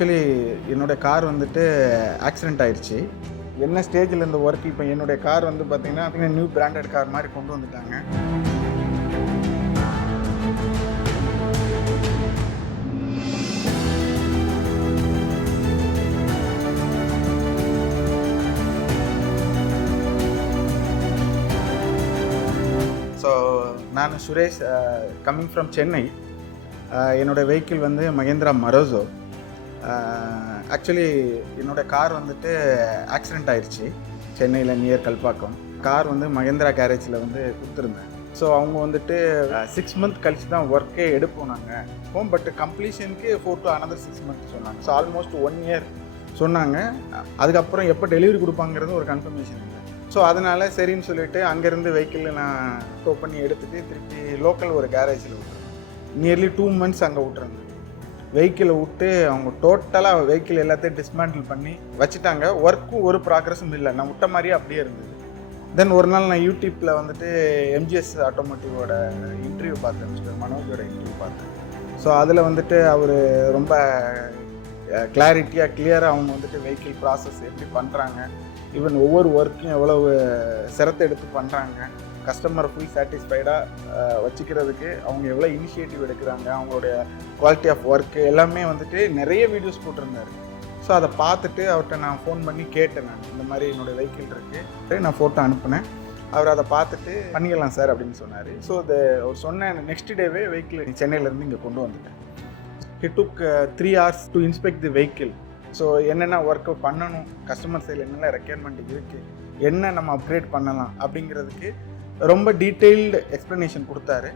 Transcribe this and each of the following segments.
Actually என்னோடய car வந்துட்டு accident ஆயிடுச்சு. என்ன ஸ்டேஜில் இந்த ஒர்க் இப்போ என்னுடைய கார் வந்து பார்த்திங்கன்னா நியூ பிராண்டட் கார் மாதிரி கொண்டு வந்துட்டாங்க. ஸோ நான் சுரேஷ், கம்மிங் ஃப்ரம் சென்னை. என்னோடய வெஹிக்கிள் வந்து மஹிந்திரா மராஸோ. ஆக்சுவலி என்னோடய கார் வந்துட்டு ஆக்சிடெண்ட் ஆயிடுச்சு சென்னையில் நியர் கல்பாக்கம். கார் வந்து மஹிந்திரா கேரேஜில் வந்து கொடுத்துருந்தேன். ஸோ அவங்க வந்துட்டு 6 மந்த் கழிச்சு தான் ஒர்க்கே எடுப்போம் நாங்கள். பட் கம்ப்ளீஷனுக்கு 4 to another 6 months சொன்னாங்க. ஸோ ஆல்மோஸ்ட் 1 year சொன்னாங்க. அதுக்கப்புறம் எப்போ டெலிவரி கொடுப்பாங்கிறது ஒரு கன்ஃபர்மேஷன் இல்லை. ஸோ அதனால் சரின்னு சொல்லிவிட்டு அங்கேருந்து வெஹிக்கிள் நான் டோ பண்ணி எடுத்துகிட்டு திருப்பி லோக்கல் ஒரு கேரேஜில் விட்டுருந்தேன். நியர்லி 2 months அங்கே விட்டுருந்தேன். வெஹிக்கிளை விட்டு அவங்க டோட்டலாக வெஹிக்கிள் எல்லாத்தையும் டிஸ்மேண்டில் பண்ணி வச்சுட்டாங்க. ஒர்க்கும் ஒரு ப்ராக்ரஸும் இல்லை. நான் விட்ட மாதிரியே அப்படியே இருந்தது. தென் ஒரு நாள் நான் யூடியூப்பில் வந்துட்டு எம்ஜிஎஸ் ஆட்டோமோட்டிவோட இன்டர்வியூ பார்த்தேன், மிஸ்டர் மனோஜோட இன்டர்வியூ பார்த்தேன். ஸோ அதில் வந்துட்டு அவர் ரொம்ப கிளியராக அவங்க வந்துட்டு வெஹிக்கிள் ப்ராசஸ் எப்படி பண்ணுறாங்க, ஈவன் ஒவ்வொரு ஒர்க்கையும் எவ்வளவு சிரத்தை எடுத்து பண்ணுறாங்க, கஸ்டமரை ஃபுல் சாட்டிஸ்ஃபைடாக வச்சுக்கிறதுக்கு அவங்க எவ்வளோ இனிஷியேட்டிவ் எடுக்கிறாங்க, அவங்களுடைய குவாலிட்டி ஆஃப் ஒர்க்கு எல்லாமே வந்துட்டு நிறைய வீடியோஸ் போட்டிருந்தார். ஸோ அதை பார்த்துட்டு அவர்கிட்ட நான் ஃபோன் பண்ணி கேட்டேன். நான் இந்த மாதிரி என்னுடைய வெஹிக்கிள் இருக்குது, நான் ஃபோட்டோ அனுப்புனேன். அவர் அதை பார்த்துட்டு பண்ணிக்கலாம் சார் அப்படின்னு சொன்னார். ஸோ அவர் சொன்ன நெக்ஸ்ட் டேவே வெஹிக்கிள் சென்னையிலேருந்து இங்கே கொண்டு வந்துட்டேன். It took 3 hours to inspect the vehicle. So என்னென்ன ஒர்க்கு பண்ணணும், கஸ்டமர் சைடில் என்னென்ன ரெக்யர்மெண்ட் இருக்குது, என்ன நம்ம அப்கிரேட் பண்ணலாம் அப்படிங்கிறதுக்கு ரொம்ப டீட்டெயில்டு எக்ஸ்ப்ளனேஷன் கொடுத்தாரு.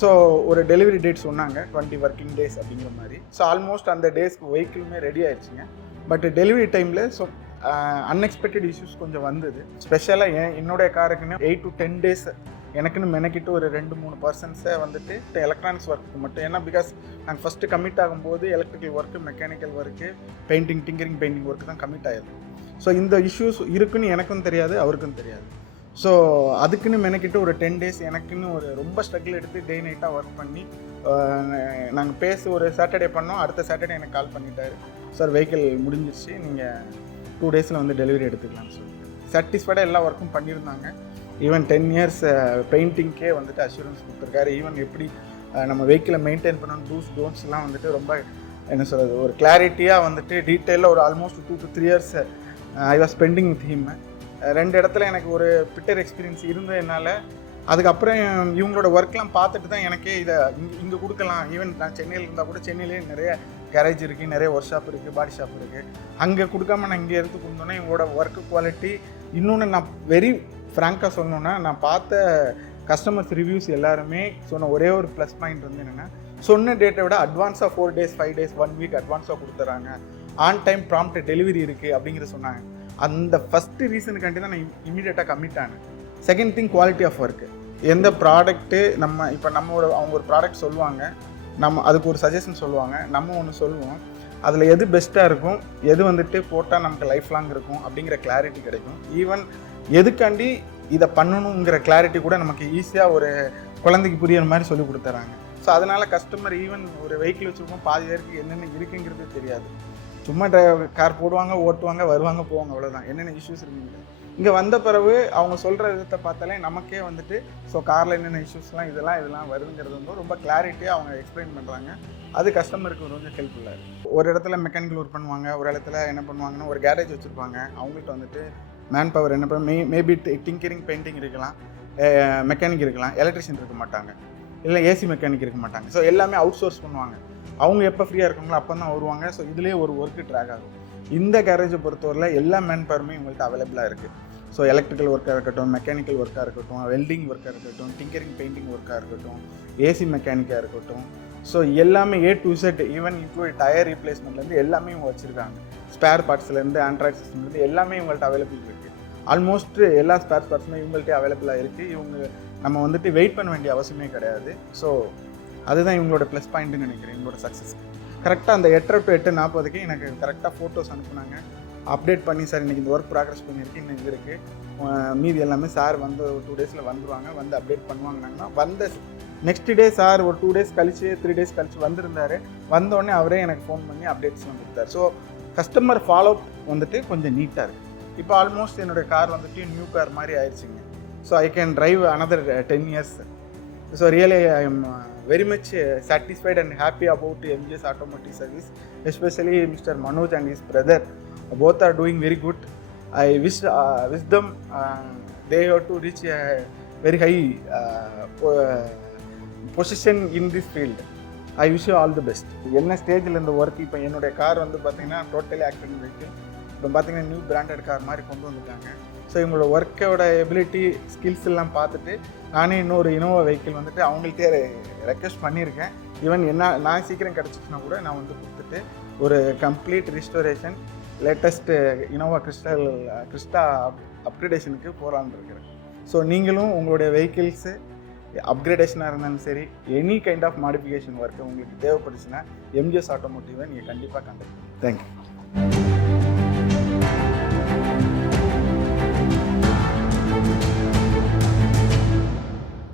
ஸோ ஒரு டெலிவரி டேட் சொன்னாங்க 20 working days அப்படிங்கிற மாதிரி. ஸோ ஆல்மோஸ்ட் அந்த டேஸ்க்கு வெஹிக்கிளுமே ரெடி ஆயிடுச்சுங்க. பட் டெலிவரி டைமில் அன்எக்ஸ்பெக்டட் இஷ்யூஸ் கொஞ்சம் வந்தது. ஸ்பெஷலாக என்னுடைய காருக்குன்னு 8 to 10 days எனக்குன்னு மெனக்கிட்டு ஒரு 2-3 பர்சன்ஸை வந்துட்டு எலக்ட்ரானிக்ஸ் ஒர்க்கு மட்டும். ஏன்னா பிகாஸ் நாங்கள் ஃபஸ்ட்டு கமிட் ஆகும்போது electrical work, mechanical work, tinkering painting work தான் கமிட் ஆகிருக்கும். ஸோ இந்த இஷ்யூஸ் இருக்குன்னு எனக்கும் தெரியாது, அவருக்கும் தெரியாது. ஸோ அதுக்குன்னு மெனக்கிட்டு ஒரு 10 days எனக்குன்னு ஒரு ரொம்ப ஸ்ட்ரகிள் எடுத்து டே நைட்டாக ஒர்க் பண்ணி நாங்கள் பேசி ஒரு சாட்டர்டே பண்ணோம். அடுத்த சாட்டர்டே எனக்கு கால் பண்ணிட்டார், சார் வெஹிக்கிள் முடிஞ்சிருச்சு, நீங்கள் 2 days வந்து டெலிவரி எடுத்துக்கலாம்னு சொல்லி சாட்டிஸ்ஃபைடாக எல்லா ஒர்க்கும் பண்ணியிருந்தாங்க. ஈவன் 10 years பெயிண்டிங்க்கே வந்துட்டு அஷூரன்ஸ் கொடுத்துருக்காரு. ஈவன் எப்படி நம்ம வெஹிக்கிளை மெயின்டைன் பண்ணணும், டோன்ஸ்லாம் வந்துட்டு ரொம்ப என்ன சொல்கிறது, ஒரு கிளாரிட்டியாக வந்துட்டு டீட்டெயிலாக ஒரு almost 2 to 3 years I was spending with him. 2 இடத்துல எனக்கு ஒரு பிட்டர் எக்ஸ்பீரியன்ஸ் இருந்ததுனால அதுக்கப்புறம் இவங்களோட ஒர்க்லாம் பார்த்துட்டு தான் எனக்கே இதை இங்கே கொடுக்கலாம். ஈவன் நான் சென்னையில் இருந்தால் கூட சென்னையிலே நிறைய கேரேஜ் இருக்குது, நிறைய ஒர்க் ஷாப் இருக்குது, பாடி ஷாப் இருக்குது. அங்கே கொடுக்காம நான் இங்கே எடுத்து கொடுத்தோன்னே இவங்களோட ஒர்க்கு குவாலிட்டி. இன்னொன்று நான் வெரி ஃப்ராங்காக சொல்லணுன்னா, நான் பார்த்த கஸ்டமர்ஸ் ரிவ்யூஸ் எல்லாருமே சொன்ன ஒரே ஒரு ப்ளஸ் பாயிண்ட் வந்து என்னென்னா, சொன்ன டேட்டை விட அட்வான்ஸாக 4 days 5 days 1 week அட்வான்ஸாக கொடுத்துட்றாங்க, ஆன் டைம் ப்ராம்ப்ட் டெலிவரி இருக்குது அப்படிங்கிறத சொன்னாங்க. அந்த ஃபஸ்ட்டு ரீசனுக்காண்டி தான் நான் இமீடியட்டாக கமிட் ஆனேன். Second thing, quality of work. எந்த ப்ராடக்ட்டு அவங்க ஒரு ப்ராடக்ட் சொல்லுவாங்க, நம்ம அதுக்கு ஒரு சஜஷன் சொல்லுவாங்க, நம்ம ஒன்று சொல்லுவோம், அதில் எது பெஸ்ட்டாக இருக்கும், எது வந்துட்டு போட்டால் நமக்கு லைஃப் லாங் இருக்கும் அப்படிங்கிற கிளாரிட்டி கிடைக்கும். ஈவன் எதுக்காண்டி இதை பண்ணணுங்கிற கிளாரிட்டி கூட நமக்கு ஈஸியாக ஒரு குழந்தைக்கு புரியிற மாதிரி சொல்லி கொடுத்துறாங்க. ஸோ அதனால் கஸ்டமர் ஈவன் ஒரு வெஹிக்கிள் வச்சுருக்கோம், பாதி பேருக்கு என்னென்ன இருக்குங்கிறது தெரியாது. சும்மா கார் போடுவாங்க, ஓட்டுவாங்க, வருவாங்க, போவாங்க, அவ்வளோதான். என்னென்ன இஷ்யூஸ் இருக்குங்க இங்கே வந்த பிறகு அவங்க சொல்கிற விதத்தை பார்த்தாலே நமக்கே வந்துட்டு ஸோ காரில் என்னென்ன இஷ்யூஸ்லாம் இதெல்லாம் வருதுங்கிறது வந்து ரொம்ப கிளாரிட்டியாக அவங்க எக்ஸ்பிளைன் பண்ணுறாங்க. அது கஸ்டமருக்கு கொஞ்சம் ஹெல்ப்ஃபுல்லாக இருக்குது. ஒரு இடத்துல மெக்கானிக்கல் ஒர்க் பண்ணுவாங்க, ஒரு இடத்துல என்ன பண்ணுவாங்கன்னா ஒரு கேரேஜ் வச்சுருப்பாங்க, அவங்கள்ட்ட வந்துட்டு மேன் பவர் என்ன பண்ண மேபி டிங்கரிங் பெயிண்டிங் இருக்கலாம், மெக்கானிக் இருக்கலாம், எலக்ட்ரிஷியன் இருக்க மாட்டாங்க, இல்லை ஏசி மெக்கானிக் இருக்க மாட்டாங்க. ஸோ எல்லாமே அவுட் சோர்ஸ் பண்ணுவாங்க. அவங்க எப்போ ஃப்ரீயாக இருக்காங்களோ அப்போ தான் வருவாங்க. ஸோ இதுலேயே ஒரு ஒர்க்கு ட்ராக் ஆகும். இந்த கேரேஜை பொறுத்தவரையில் எல்லா மேன் பவருமே உங்கள்கிட்ட அவைலபிளாக இருக்குது. ஸோ எலக்ட்ரிக்கல் ஒர்க்காக இருக்கட்டும், மெக்கானிக்கல் ஒர்க்காக இருக்கட்டும், வெல்டிங் ஒர்க்காக இருக்கட்டும், டிங்கரிங் பெயிண்டிங் ஒர்க்காக இருக்கட்டும், ஏசி மெக்கானிக்காக இருக்கட்டும். ஸோ எல்லாமே A to Z, even include tyre ரீப்ளேஸ்மெண்ட்லேருந்து எல்லாமே இவங்க வச்சுருக்காங்க. ஸ்பேர் பார்ட்ஸ்லேருந்து ஆண்ட்ராய்ட் சிஸ்டம்லேருந்து எல்லாமே இவங்கள்ட்ட அவைலபிள் இருக்குது. ஆல்மோஸ்ட் எல்லா ஸ்பேர் பார்ட்ஸுமே இவங்கள்ட்டே அவைலபிளாக இருக்குது. நம்ம வந்துட்டு வெயிட் பண்ண வேண்டிய அவசியமே கிடையாது. ஸோ அதுதான் இவங்களோட ப்ளஸ் பாயிண்ட்டுன்னு நினைக்கிறேன். இவங்களோட சக்ஸஸ் கரெக்டாக அந்த 8:30 to 8:40 எனக்கு கரெக்டாக ஃபோட்டோஸ் அனுப்புனாங்க. அப்டேட் பண்ணி சார் இன்றைக்கி இந்த ஒர்க் ப்ராக்ரஸ் பண்ணியிருக்கு, இன்னும் இது இருக்குது, மீதி எல்லாமே சார் வந்து ஒரு 2 டேஸில் வந்துடுவாங்க, வந்து அப்டேட் பண்ணுவாங்கன்னா வந்த நெக்ஸ்ட் டே சார் ஒரு 2 டேஸ் கழிச்சு 3 டேஸ் கழிச்சு வந்திருந்தார். வந்தோடனே அவரே எனக்கு ஃபோன் பண்ணி அப்டேட்ஸ் வந்துருந்தார். ஸோ கஸ்டமர் ஃபாலோ வந்துட்டு கொஞ்சம் நீட்டாக இருக்குது. இப்போ ஆல்மோஸ்ட் என்னுடைய கார் வந்துட்டு நியூ கார் மாதிரி ஆயிடுச்சுங்க. So I can drive another 10 years. So really I am very much satisfied and happy about MGS Automotive Service, especially Mr. Manoj and his brother. Both are doing very good. I wish them they have to reach a very high position in this field. I wish you all the best. என்ன ஸ்டேஜில் இந்த work இப்போ என்னுடைய car வந்து பார்த்தீங்கன்னா totally accident vehicle. இப்போ பார்த்தீங்கன்னா new branded car மாதிரி கொண்டு வந்துட்டாங்க. ஸோ இவங்களோட ஒர்க்கோட எபிலிட்டி ஸ்கில்ஸ் எல்லாம் பார்த்துட்டு நானே இன்னொரு இனோவா வெஹிக்கிள் வந்துட்டு அவங்கள்ட்டே ரெக்வெஸ்ட் பண்ணியிருக்கேன். ஈவன் நான் சீக்கிரம் கிடச்சிச்சுன்னா கூட நான் வந்து கொடுத்துட்டு ஒரு complete restoration latest Innova Crysta அப்கிரேடேஷனுக்கு போகலான்னு இருக்கிறேன். ஸோ நீங்களும் உங்களுடைய வெஹிக்கிள்ஸு அப்கிரேடேஷனாக இருந்தாலும் சரி, any kind of modification work உங்களுக்கு தேவைப்படுச்சுன்னா MGS ஆட்டோமோட்டிவை நீங்கள் கண்டிப்பாக கான்டாக்ட் பண்ணுங்கள். தேங்க்யூ.